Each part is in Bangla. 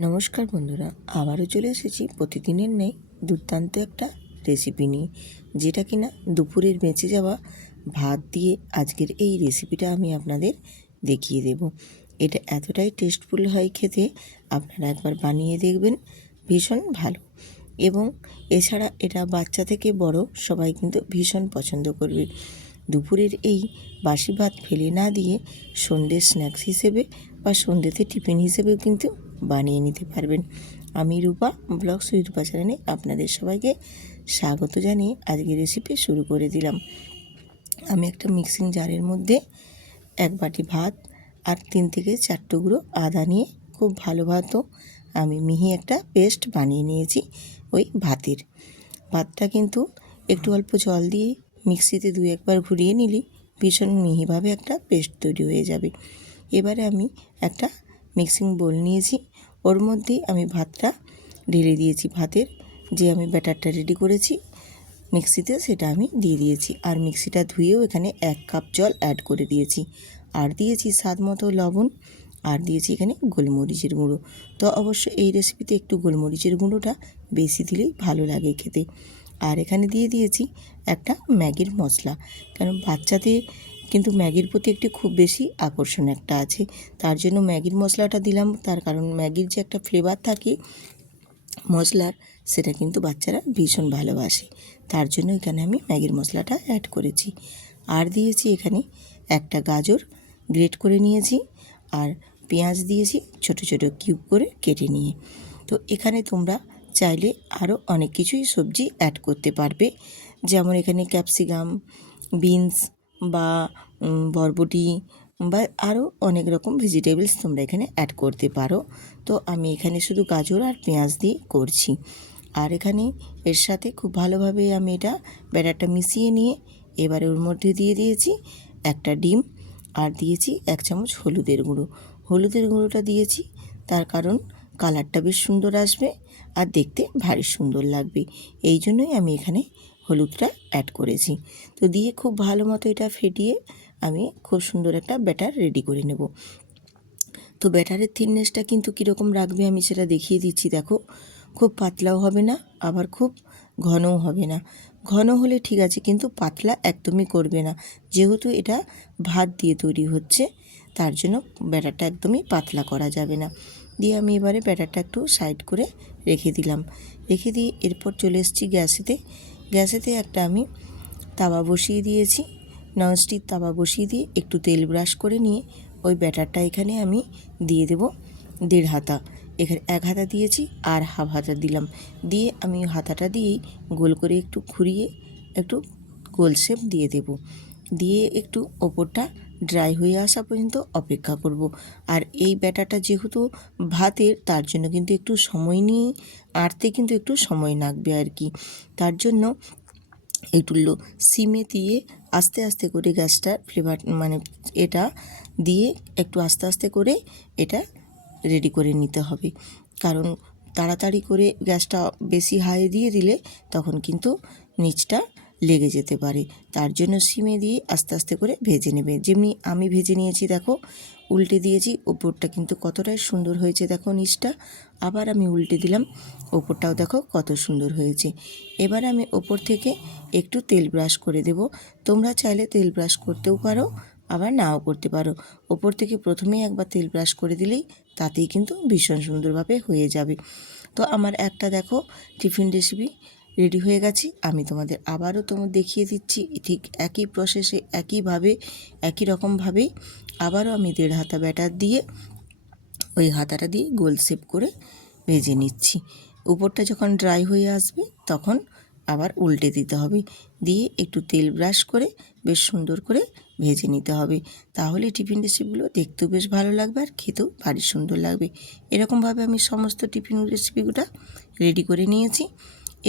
নমস্কার বন্ধুরা, আবারও চলে এসেছি প্রতিদিনের নেই দুর্দান্ত একটা রেসিপি নিয়ে, যেটা কিনা দুপুরের বেঁচে যাওয়া ভাত দিয়ে আজকের এই রেসিপিটা আমি আপনাদের দেখিয়ে দেব। এটা এতটাই টেস্টফুল হয় খেতে, আপনারা একবার বানিয়ে দেখবেন, ভীষণ ভালো। এবং এছাড়া এটা বাচ্চা থেকে বড় সবাই কিন্তু ভীষণ পছন্দ করবে। দুপুরের এই বাসি ভাত ফেলে না দিয়ে সন্ধ্যের স্ন্যাক্স হিসেবে বা সন্ধ্যেতে টিফিন হিসেবেও কিন্তু বানিয়ে নিতে পারবেন। আমি রূপা ব্লগস উইথ রূপা চ্যানেলে আপনাদের সবাইকে স্বাগত জানিয়ে আজকের রেসিপি শুরু করে দিলাম। আমি একটা মিক্সিং জারের মধ্যে এক বাটি ভাত আর 3 থেকে 4 টুকরো আদা নিয়ে খুব ভালো আমি মিহি একটা পেস্ট বানিয়ে নিয়েছি। ওই ভাতটা কিন্তু একটু অল্প জল দিয়ে মিক্সিতে 2-1 বার ঘুরিয়ে নিলেই ভীষণ মিহিভাবে একটা পেস্ট তৈরি হয়ে যাবে। এবারে আমি একটা মিক্সিং বোল নিয়েছি, ওর মধ্যেই আমি ভাতটা ঢেলে দিয়েছি। ভাতের যে আমি ব্যাটারটা রেডি করেছি মিক্সিতে, সেটা আমি দিয়ে দিয়েছি। আর মিক্সিটা ধুয়েও এখানে 1 কাপ জল অ্যাড করে দিয়েছি। আর দিয়েছি স্বাদ মতো লবণ, আর দিয়েছি এখানে গোলমরিচের গুঁড়ো। তো অবশ্য এই রেসিপিতে একটু গোলমরিচের গুঁড়োটা বেশি দিলেই ভালো লাগে খেতে। আর এখানে দিয়ে দিয়েছি একটা ম্যাগির মশলা, কারণ বাচ্চাদের কিন্তু ম্যাগির প্রতি একটি খুব বেশি আকর্ষণ একটা আছে, তার জন্য ম্যাগির মশলাটা দিলাম। তার কারণ ম্যাগির যে একটা ফ্লেভার থাকে মশলার, সেটা কিন্তু বাচ্চারা ভীষণ ভালোবাসে, তার জন্য এখানে আমি ম্যাগির মশলাটা অ্যাড করেছি। আর দিয়েছি এখানে একটা গাজর গ্রেট করে নিয়েছি, আর পেঁয়াজ দিয়েছি ছোট ছোট কিউব করে কেটে নিয়ে। তো এখানে তোমরা চাইলে আরও অনেক কিছুই সবজি অ্যাড করতে পারবে, যেমন এখানে ক্যাপসিকাম, বিনস বা বরবটি বা আরও অনেক রকম ভেজিটেবলস তোমরা এখানে অ্যাড করতে পারো। তো আমি এখানে শুধু গাজর আর পেঁয়াজ দিয়ে করছি। আর এখানে এর সাথে খুব ভালোভাবে আমি এটা ব্যাটারটা মিশিয়ে নিয়ে এবারে ওর মধ্যে দিয়ে দিয়েছি একটা ডিম, আর দিয়েছি 1 চামচ হলুদের গুঁড়ো। হলুদের গুঁড়োটা দিয়েছি তার কারণ কালারটা বেশ সুন্দর আসবে আর দেখতে ভারী সুন্দর লাগবে, এই জন্যই আমি এখানে হলুদটা অ্যাড করেছি। তো দিয়ে খুব ভালো মতো এটা ফেটিয়ে আমি খুব সুন্দর একটা ব্যাটার রেডি করে নেব। তো ব্যাটারের থিকনেসটা কিন্তু কীরকম রাখবে আমি সেটা দেখিয়ে দিচ্ছি। দেখো, খুব পাতলাও হবে না, আবার খুব ঘনও হবে না। ঘন হলে ঠিক আছে, কিন্তু পাতলা একদমই করবে না, যেহেতু এটা ভাত দিয়ে তৈরি হচ্ছে, তার জন্য ব্যাটারটা একদমই পাতলা করা যাবে না। দিয়ে আমি এবারে ব্যাটারটা একটু সাইড করে রেখে দিলাম। রেখে দিয়ে এরপর চলে এসেছি গ্যাসেতে একটা আমি তাওয়া বসিয়ে দিয়েছি। ননস্টিক তাওয়া বসিয়ে দিয়ে একটু তেল ব্রাশ করে নিয়ে ওই ব্যাটারটা এখানে আমি দিয়ে দেব 1.5 হাতা। এখানে 1 হাতা দিয়েছি আর হাফ হাতা দিলাম। দিয়ে আমি হাতাটা দিয়েই গোল করে একটু ঘুরিয়ে একটু গোল শেপ দিয়ে দেব। দিয়ে একটু ওপরটা ড্রাই হয়ে আসা পর্যন্ত অপেক্ষা করব। আর এই ব্যাটারটা যেহেতু ভাতের, তার জন্য কিন্তু একটু সময় নিয়ে আটতে কিন্তু একটু সময় লাগবে আর কি। তার জন্য একটু সিমে দিয়ে আস্তে আস্তে করে গ্যাসটা এটা দিয়ে একটু আস্তে আস্তে করে এটা রেডি করে নিতে হবে। কারণ তাড়াতাড়ি করে গ্যাসটা বেশি হাই দিয়ে দিলে তখন কিন্তু নিচটা লেগে যেতে পারে, তার জন্য সিমে দিয়ে আস্তে আস্তে করে ভেজে নেবে। যেমনি আমি ভেজে নিয়েছি, দেখো উল্টে দিয়েছি, ওপরটা কিন্তু কতটাই সুন্দর হয়েছে, দেখো নিচটা। আবার আমি উল্টে দিলাম, ওপরটাও দেখো কত সুন্দর হয়েছে। এবার আমি ওপর থেকে একটু তেল ব্রাশ করে দেব। তোমরা চাইলে তেল ব্রাশ করতেও পারো, আবার নাও করতে পারো। ওপর থেকে প্রথমেই একবার তেল ব্রাশ করে দিলেই তাতেই কিন্তু ভীষণ সুন্দরভাবে হয়ে যাবে। তো আমার একটা দেখো টিফিন রেসিপি রেডি হয়ে গেছে। আমি তোমাদের আবারও দেখিয়ে দিচ্ছি, ঠিক একই প্রসেসে একই রকমভাবেই আবারও আমি 1.5 হাতা ব্যাটার দিয়ে ওই হাতাটা দিয়ে গোল শেপ করে ভেজে নিচ্ছি। উপরটা যখন ড্রাই হয়ে আসবে তখন আবার উল্টে দিতে হবে, দিয়ে একটু তেল ব্রাশ করে বেশ সুন্দর করে ভেজে নিতে হবে। তাহলে টিফিন রেসিপিগুলো দেখতেও বেশ ভালো লাগবে আর খেতেও ভারী সুন্দর লাগবে। এরকমভাবে আমি সমস্ত টিফিন রেসিপিগুলো রেডি করে নিয়েছি।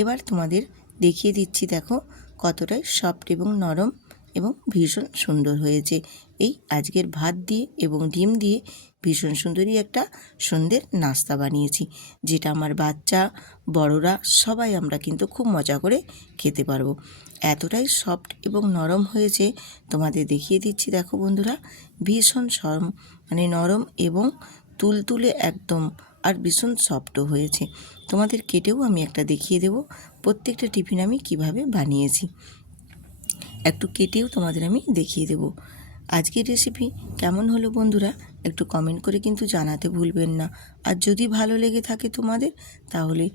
এবার তোমাদের দেখিয়ে দিচ্ছি, দেখো কতটাই সফট এবং নরম এবং ভীষণ সুন্দর হয়েছে। এই আজকের ভাত দিয়ে এবং ডিম দিয়ে ভীষণ সুন্দরই একটা সন্ধ্যের নাস্তা বানিয়েছি, যেটা আমার বাচ্চা বড়রা সবাই আমরা কিন্তু খুব মজা করে খেতে পারবো। এতটাই সফট এবং নরম হয়েছে, তোমাদের দেখিয়ে দিচ্ছি। দেখো বন্ধুরা, ভীষণ নরম এবং তুলতুলে একদম আর ভীষণ সফটও হয়েছে। তোমাদের কেটেও আমি একটা দেখিয়ে দেব প্রত্যেকটা টিফিন আমি কিভাবে বানিয়েছি, একটু কেটেও তোমাদের আমি দেখিয়ে দেব। আজকের রেসিপি কেমন হলো বন্ধুরা একটু কমেন্ট করে কিন্তু জানাতে ভুলবেন না। আর যদি ভালো লেগে থাকে তোমাদের, তাহলে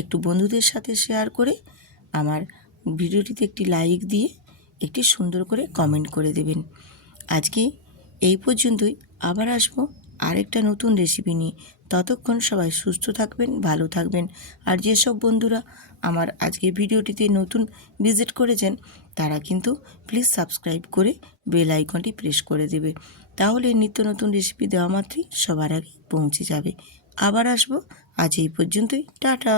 একটু বন্ধুদের সাথে শেয়ার করে আমার ভিডিওটিতে একটি লাইক দিয়ে একটি সুন্দর করে কমেন্ট করে দেবেন। আজকে এই পর্যন্তই, আবার আসবো আরেকটা নতুন রেসিপি নিয়ে। ততক্ষণ সবাই সুস্থ থাকবেন, ভালো থাকবেন। আর যেসব বন্ধুরা আমার আজকের ভিডিওটিতে নতুন ভিজিট করেছেন, তারা কিন্তু প্লিজ সাবস্ক্রাইব করে বেল আইকনটি প্রেস করে দেবে, তাহলে নিত্য নতুন রেসিপি দেওয়া মাত্রই সবার আগে পৌঁছে যাবে। আবার আসবো, আজ এই পর্যন্তই, টাটা।